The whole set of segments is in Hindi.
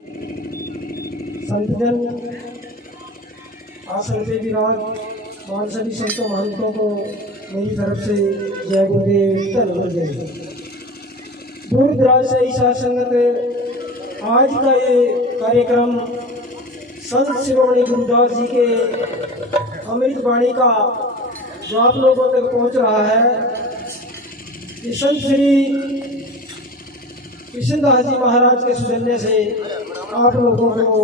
संतजन आसन पे विराज सभी संतों महंतों को मेरी तरफ से जय गुरुदेव धन्यवाद। जय दूर दराज से ईसा संगत आज का ये कार्यक्रम संत शिरोमणि गुरुदास जी के अमृत वाणी का जो आप लोगों तक पहुंच रहा है, कि संत श्री कृष्णदास जी महाराज के सुनने से आप लोगों को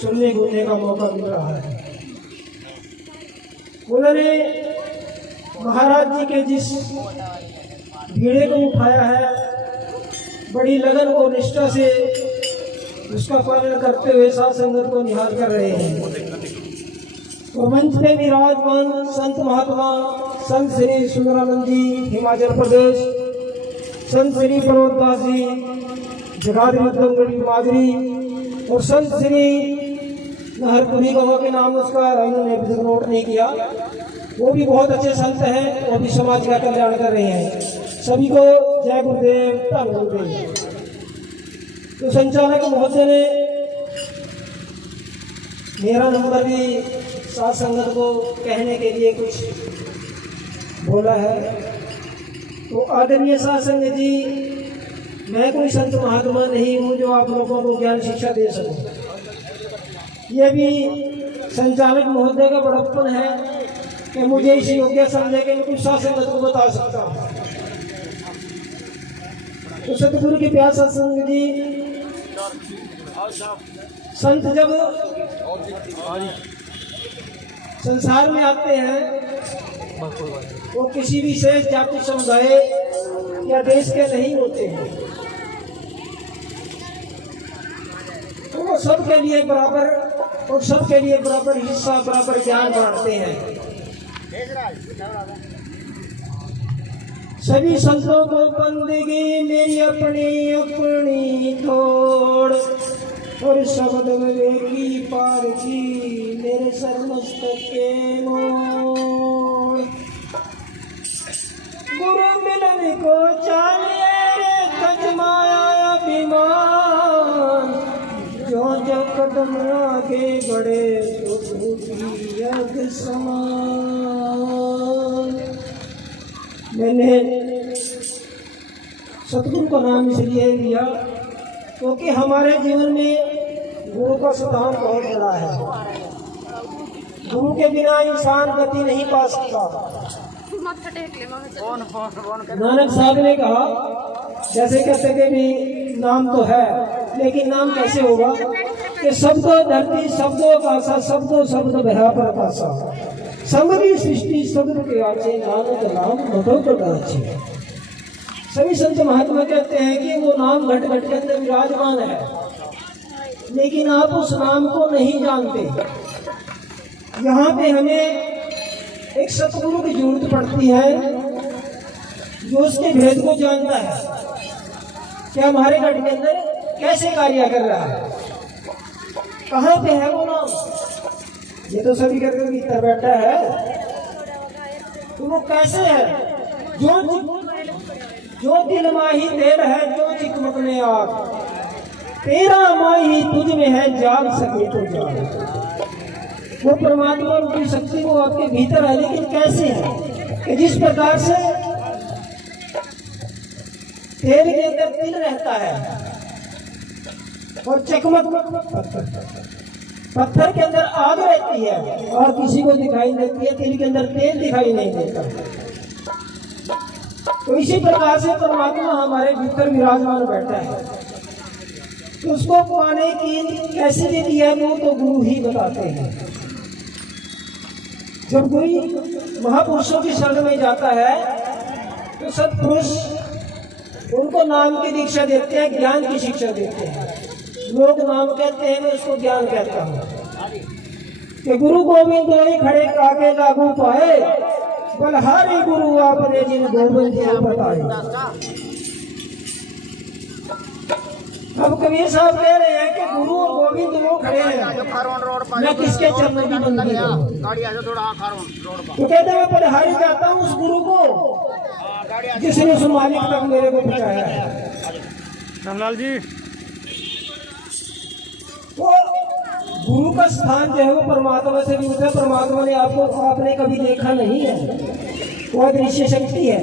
सुनने घूमने का मौका मिल रहा है। उन्होंने महाराज जी के जिस भीड़े को उठाया है, बड़ी लगन और निष्ठा से उसका पालन करते हुए साथ संगत को निहाल कर रहे हैं। तो मंच पे विराजमान संत महात्मा संत श्री सुंदरानंद जी हिमाचल प्रदेश, संत श्री प्रमोदास जी जगाधरी मतलब माजरी, और संत श्री नहरपुरी गवा के नाम उसका इन्होंने अभी तक नोट नहीं किया, वो भी बहुत अच्छे संत हैं, वो भी समाज का कल्याण कर रहे हैं। सभी को जय गुरुदेव धन्यवाद। तो संचालक महोदय ने मेरा नंबर भी साथ संगत को कहने के लिए कुछ बोला है। तो आदरणीय साथ संगत जी, मैं कोई संत महात्मा नहीं हूँ जो आप लोगों को ज्ञान शिक्षा दे सकूं। यह भी संचालक महोदय का बड़प्पन है कि मुझे इस योग्य समझे कि मैं कुछ साथ संगत को बता सकता हूँ। तो सतगुरु के प्यार सत्संग जी, संत जब संसार में आते हैं वो किसी भी शेष जाति समुदाय या देश के नहीं होते हैं, तो वो सबके लिए बराबर और सबके लिए बराबर हिस्सा बराबर ज्ञान बांटते हैं। सभी संतों को बंदगी मेरी अपनी अपनी थोड़, और शब्द की पार की मेरे सरमस्तक के मोड़। गुरु मिलन को चालिए तज माया अभिमान, जो जो कदम आगे बढ़े तो टूटी यज्ञ समान। मैंने सतगुरु का नाम इसलिए लिया क्योंकि हमारे जीवन में गुरु का स्थान बहुत बड़ा है। गुरु के बिना इंसान गति नहीं पा सकता। नानक साहब ने कहा, जैसे कहते कि भी नाम तो है, लेकिन नाम कैसे होगा कि शब्दों धरती शब्दों आकाशा शब्दों शब्द भया प्रकाशा, समरी सृष्टि शब्द के आचे नानक नाम घटो प्रकाशे। सभी संत महात्मा कहते हैं कि वो नाम घट घट के अंदर विराजमान है, लेकिन आप उस नाम को नहीं जानते। यहाँ पे हमें एक सतगुरु की जरूरत पड़ती है जो उसके भेद को जानता है कि हमारे घट के अंदर कैसे कार्य कर रहा है, कहाँ पे है वो नाम। ये तो सभी करके भीतर बैठा है, तो वो कैसे है। जो दिल माही तेल है, जो चिकमक में आग, तेरा माही तुझ में है, जाग सके तो जाग। वो परमात्मा रूपी शक्ति वो आपके भीतर है, लेकिन कैसे है कि जिस प्रकार से तेल के अंदर तिल रहता है और चकमक पत्थर के अंदर आग रहती है और किसी को दिखाई देती है, तिल के अंदर तेल दिखाई नहीं देता। तो इसी प्रकार से परमात्मा हमारे भीतर विराजमान बैठा है। तो उसको पाने की कैसे देती है वो तो गुरु ही बताते हैं। जब कोई महापुरुषों की शरण में जाता है तो सत्पुरुष उनको नाम की दीक्षा देते हैं, ज्ञान की शिक्षा देते हैं। लोग नाम कहते हैं, मैं उसको ज्ञान कहता हूँ कि गुरु गोविंद ही खड़े आगे लागू पाए, बलहारी गुरु आपने जिन गोविंद जी बताए। अब कबीर साहब कह रहे हैं कि गुरु और गोविंद वो खड़े हैं, मैं किसके चरणों की बंदगी करूं। तो कहते मैं बलहारी जाता हूँ उस गुरु को जिसने उस मालिक तक मेरे को पहुंचाया है। रामलाल जी तो गुरु का स्थान जो है वो परमात्मा से भी होता है। परमात्मा ने आपने कभी देखा नहीं है, वो दृश्य शक्ति है,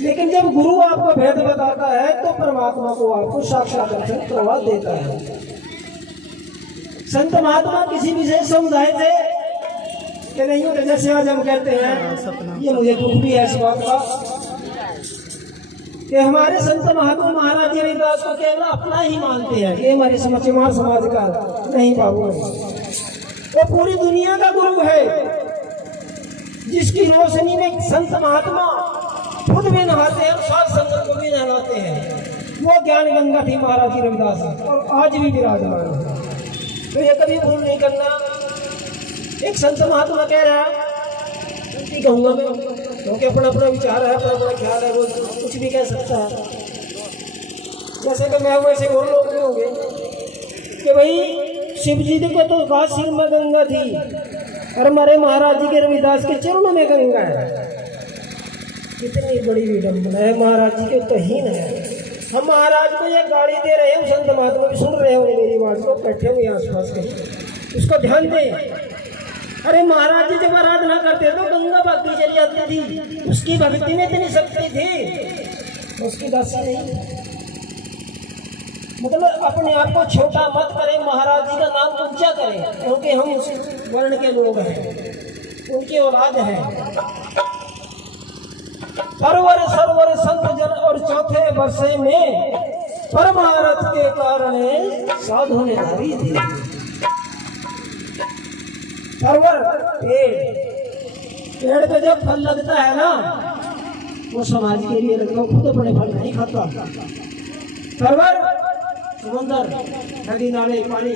लेकिन जब गुरु आपको भेद बताता है तो परमात्मा को आपको साक्षात दर्शन करवा देता है। संत महात्मा किसी विशेष समुदाय से कि नहीं होते, जैसे आज हम कहते हैं, ये मुझे दुख भी है इस बात का कि हमारे संत महात्मा महाराज जी रविदास को केवल अपना ही मानते हैं, ये हमारे समचमार समाज का नहीं बाबू, वो पूरी दुनिया का गुरु है, जिसकी रोशनी में संत महात्मा खुद भी नहाते हैं और साथ संगत को भी नहलाते हैं। वो ज्ञान गंगा थी महाराज जी रविदास और आज भी विराजमान है। तो ये कभी भूल नहीं करना। एक संत महात्मा कह रहा है, कहूँगा मैं, क्योंकि अपना अपना विचार है, अपना अपना ख्याल है, वो कुछ भी कह सकता है। जैसे कि मैं वैसे और लोग भी होंगे कि भाई शिव जी को तो काशी में गंगा थी और हमारे महाराज जी के रविदास के चरणों में गंगा है। कितनी बड़ी विडंबना है, महाराज जी के तो हीन है। हम महाराज को ये गाड़ी दे रहे हैं, संत महात्मा भी सुन रहे होंगे मेरी बात को, बैठे हुए आसपास के, उसको ध्यान दें। अरे महाराज जी जब आराधना करते तो गंगा भक्ति चली जाती थी, उसकी भक्ति में इतनी शक्ति थी, उसकी दशा नहीं। मतलब अपने आप को छोटा मत करें, महाराज जी का नाम ऊंचा करें, क्योंकि हम उस वर्ण के लोग हैं, उनकी औलाद हैं। परवर सरवर संत जन और चौथे वर्षे में परमारथ के कारण साधु ने धरी थी। परवर पेड़ पे जब फल लगता है ना, वो समाज के लिए लगता है, खुद अपने फल नहीं खाता। परवर समुद्र, नदी नाले पानी,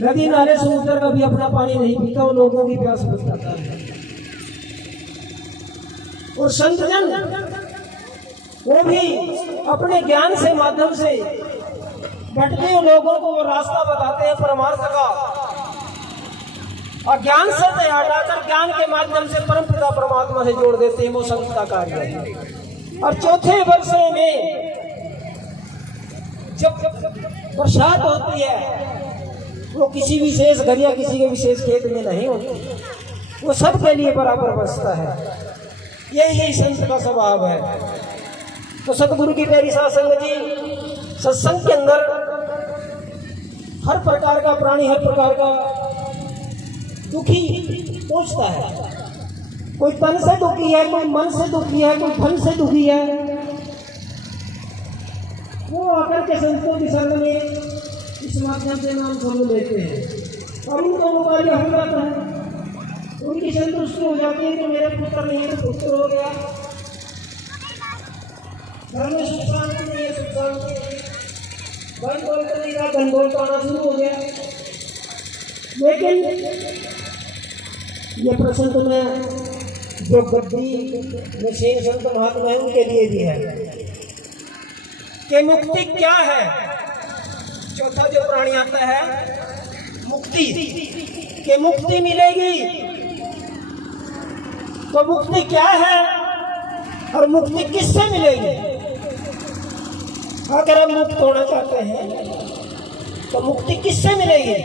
नदी नाले समुद्र का भी अपना पानी नहीं पीता, वो लोगों की प्यास बुझाता है। और संत जन वो भी अपने ज्ञान से माध्यम से भटके हुए लोगों को वो रास्ता बताते हैं परमार्थ का, और ज्ञान से हटाकर ज्ञान के माध्यम से परमपिता परमात्मा से जोड़ देते हैं। वो संत का कार्य है। और चौथे वर्ष में जब बरसात होती है, वो किसी विशेष घर या किसी के विशेष खेत में नहीं होती, वो सबके लिए बराबर बरसता है। यही संत का स्वभाव है। तो सतगुरु की प्यारी साध संगत जी, सत्संग के अंदर हर प्रकार का प्राणी, हर प्रकार का दुखी पहुंचता है। कोई तन से दुखी है, कोई मन से दुखी है, कोई धन से दुखी है। वो आकर के संतों की शरण में इस माध्यम से नाम जरूर लेते हैं और उनको मुकाबले हो जाता है। उनकी संतुष्टि हो जाती है कि मेरे पुत्र नहीं है तो पुत्र हो गया, घर में सुख शांति नहीं है, सुख शांति, धन दौलत नहीं रहा, धन दौलत आना शुरू हो गया। लेकिन ये प्रश्न तो मैं जो गद्दी मशीन संत महात्मा है उनके लिए भी है कि मुक्ति क्या है। चौथा जो प्राणी आता है मुक्ति, कि मुक्ति मिलेगी, तो मुक्ति क्या है और मुक्ति किससे मिलेगी। अगर हम मुक्त होना चाहते हैं तो मुक्ति किससे मिलेगी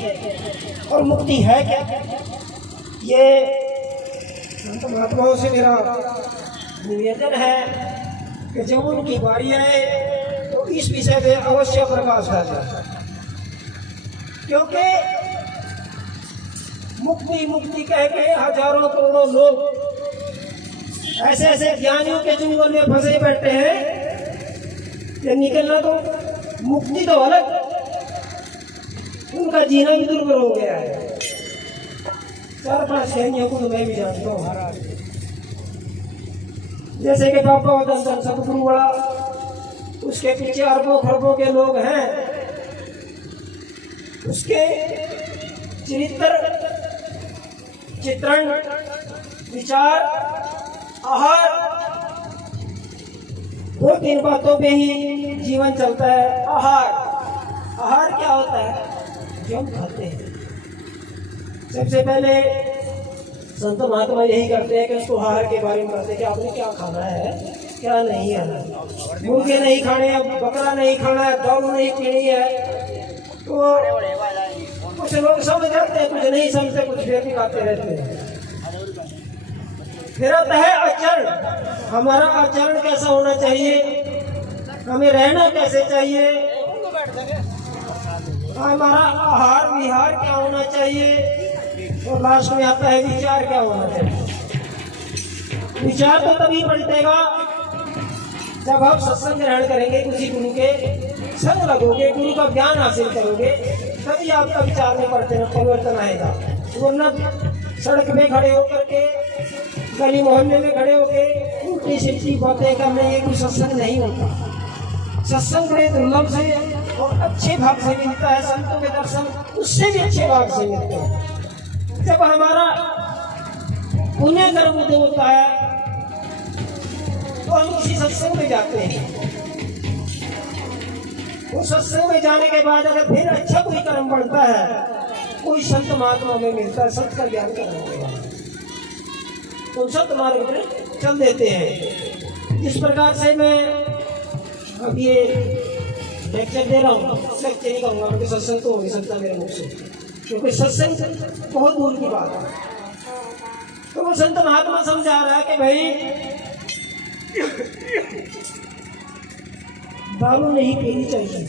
और मुक्ति है क्या। ये संत महात्माओं से मेरा निवेदन है कि जब उनकी बारी आए तो इस विषय पे अवश्य प्रकाश डालें, क्योंकि मुक्ति मुक्ति कह के हजारों करोड़ों लोग ऐसे ऐसे ज्ञानियों के चुंगल में फंसे बैठे हैं। ये निकलना तो मुक्ति तो अलग, उनका जीना भी दुर्भर हो गया है। 4-5 श्रेणियों को तो मैं भी जानता हूँ महाराज, जैसे कि बाबा वदन सतगुरु बड़ा, उसके पीछे अरबों खरबों के लोग हैं, उसके चरित्र, चित्रण, विचार, आहार, 2-3 बातों पे ही जीवन चलता है। आहार क्या होता है, जो हम खाते हैं। सबसे पहले संत महात्मा यही करते हैं कि उसको आहार के बारे में कहते हैं कि आपने क्या खाना है, क्या नहीं है। मुर्गे नहीं खाने, बकरा नहीं खाना है, दारू नहीं पीनी है, तो कुछ लोग समझ जाते हैं, कुछ नहीं समझते, कुछ भी गाते रहते हैं। फिर आता है आचरण। हमारा आचरण कैसा होना चाहिए, हमें रहना कैसे चाहिए, हमारा आहार विहार क्या होना चाहिए, और लास्ट में आता है विचार क्या होना चाहिए। विचार तो तभी पलटेगा जब आप सत्संग ग्रहण करेंगे, किसी गुरु के संग लगोगे, गुरु का ज्ञान हासिल करोगे, तभी आपका विचार में परिवर्तन आएगा। वरना सड़क में खड़े होकर के, गली मोहल्ले में खड़े होकर उल्टी सीधी बातें करने, ये कोई सत्संग नहीं होता। सत्संग बड़े दुर्लभ से और अच्छे भाग से मिलता है, संतों के दर्शन उससे भी अच्छे भाग से मिलते हैं। जब हमारा पुण्य कर्म उदय होता है तो हम किसी सत्संग में जाते हैं। उस सत्संग में जाने के बाद अगर फिर अच्छा कोई कर्म बढ़ता है, कोई संत महात्मा में मिलता है, सत्य का ज्ञान करने के बाद तो सत्य मार्ग पर चल देते हैं। जिस प्रकार से मैं अब ये लेक्चर दे रहा हूँ, लेक्चर नहीं कहूँगा क्योंकि सत्संग तो हो नहीं सकता मेरे मुख से, क्योंकि सत्संग बहुत दूर की बात है। तो वो संत महात्मा समझा रहा है कि भाई दारू नहीं पीनी चाहिए,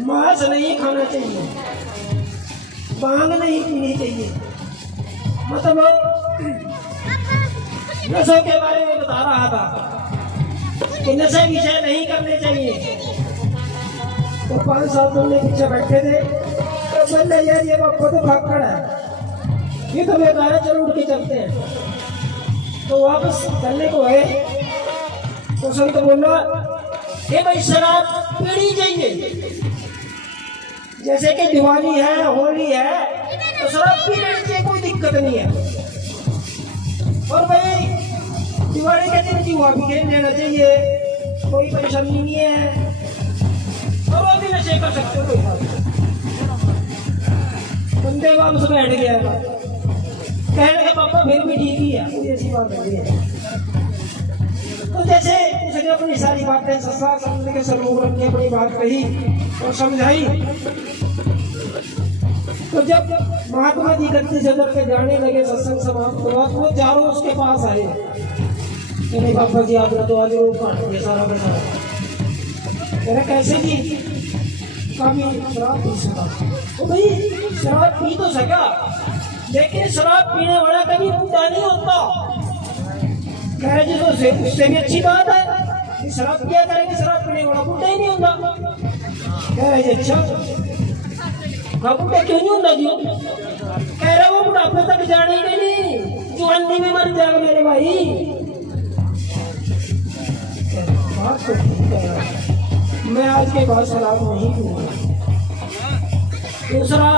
मांस नहीं खाना चाहिए, भांग नहीं पीनी चाहिए, मतलब नशों के बारे में बता रहा था कि नशे विषय नहीं करने चाहिए। तो 5 साल तुमने पीछे बैठे थे तो बोले यार ये बाप खुद भागड़ है, ये तो बेकार है, चलो उठ के चलते हैं। तो वापस चलने को है तो संत बोला कि भाई शराब पीनी चाहिए, जैसे कि दिवाली है, होली है, तो शराब पीने से कोई दिक्कत नहीं है। और भाई दिवाली के दिन जुआ भी खेल लेना चाहिए, कोई परेशानी नहीं है, और वो भी नशे कर सकते हो, कोई बात नहीं। बंदे वापस बैठ गया, कहने लगे पापा फिर भी ठीक ही है, कोई ऐसी बात नहीं है। तो जैसे उसने अपनी सारी बातें सत्संग समझने के स्वरूप रखी, अपनी बात कही और समझाई। तो जब महात्मा जी गद्दी से करके जाने लगे, सत्संग समाप्त हुआ, तो वो चारों उसके पास आए। नहीं पापा जी आपने तो आज रोक काट दिया सारा का सारा। कैसे जी? कभी शराब पी सका? तो भाई शराब पी तो सका, लेकिन शराब पीने वाला कभी बूढ़ा नहीं होता। कह रहे जी तो उससे भी अच्छी बात है, शराब क्या करेंगे, शराब पीने वाला बूढ़ा ही नहीं होता। कह रहे जी अच्छा, बूढ़ा क्यों नहीं होता जी? कह रहे वो बुढ़ापे तक जाने के नहीं, जवानी में मर जाएगा मेरे भाई। बात तो ठीक है, मैं आज के बाद शराब नहीं पीऊंगा। दूसरा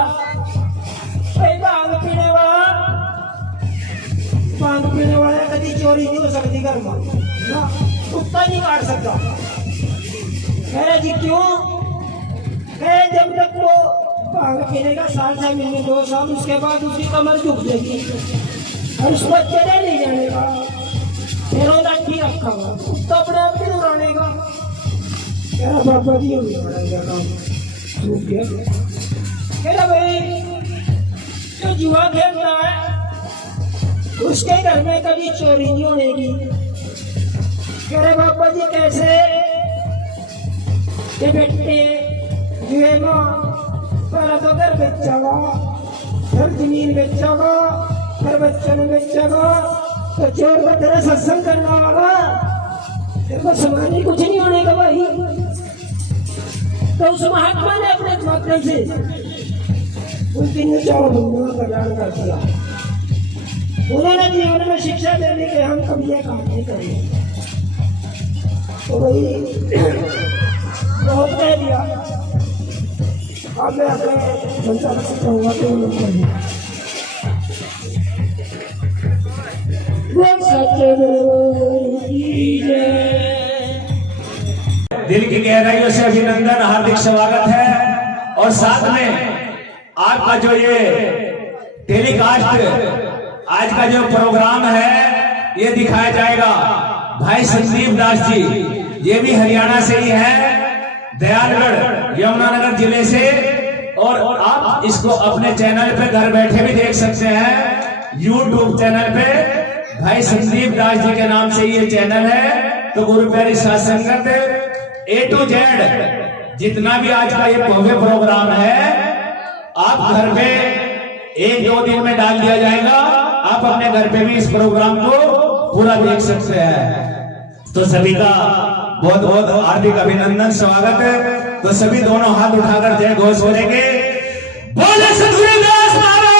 भांग पीने वाला, भांग पीने वाला कभी चोरी नहीं हो सकती घर में ना, कुत्ता नहीं काट सकता। कह रहे जी क्यों? कह जब तक वो भांग पीने का 6 महीने 2 साल, उसके बाद उसकी कमर झुक जाएगी और उसको चले नहीं जाने का, फिर लाठी रखा हुआ, कुत्ता अपने आप ही उड़ाने का। कह रहा बाबा जी हो गया काम, झुक गया। कह रहा भाई जो जुआ खेलता है उसके घर में कभी चोरी नहीं होगी। कह रहे बाबा जी कैसे? के बेटे जुए में पहले तो घर बेचेगा, फिर जमीन बेचेगा, फिर बच्चन बेचेगा, तो चोर का तेरा सत्संग करना वाला, तेरे को समाधि कुछ नहीं होने का भाई। तो उस महात्मा ने अपने माध्यम से उस दिन 4 बंदों का कल्याण कर दिया। उन्होंने जीवन में शिक्षा देने के हम कभी ये काम नहीं करेंगे। तो भाई बहुत कह दिया, अब मैं अपने संसार से कहूँगा तो दिल की गहराइयों से अभिनंदन, हार्दिक स्वागत है। और साथ में आपका जो ये टेलीकास्ट आज का जो प्रोग्राम है ये दिखाया जाएगा। भाई संदीप दास जी, ये भी हरियाणा से ही है, दयालगढ़ यमुनानगर जिले से। और आप इसको अपने चैनल पे घर बैठे भी देख सकते हैं, यूट्यूब चैनल पे भाई संदीप दास जी के नाम से ये चैनल है। तो गुरु प्यारी साध संगत A to Z जितना भी आज का ये भव्य प्रोग्राम है, आप घर पे 1-2 दिन में डाल दिया जाएगा। आप अपने घर पे भी इस प्रोग्राम को पूरा देख सकते हैं। तो सभी का बहुत बहुत हार्दिक अभिनंदन, स्वागत है। तो सभी दोनों हाथ उठाकर जय घोष करेंगे। बोले सद्गुरु दास महाराज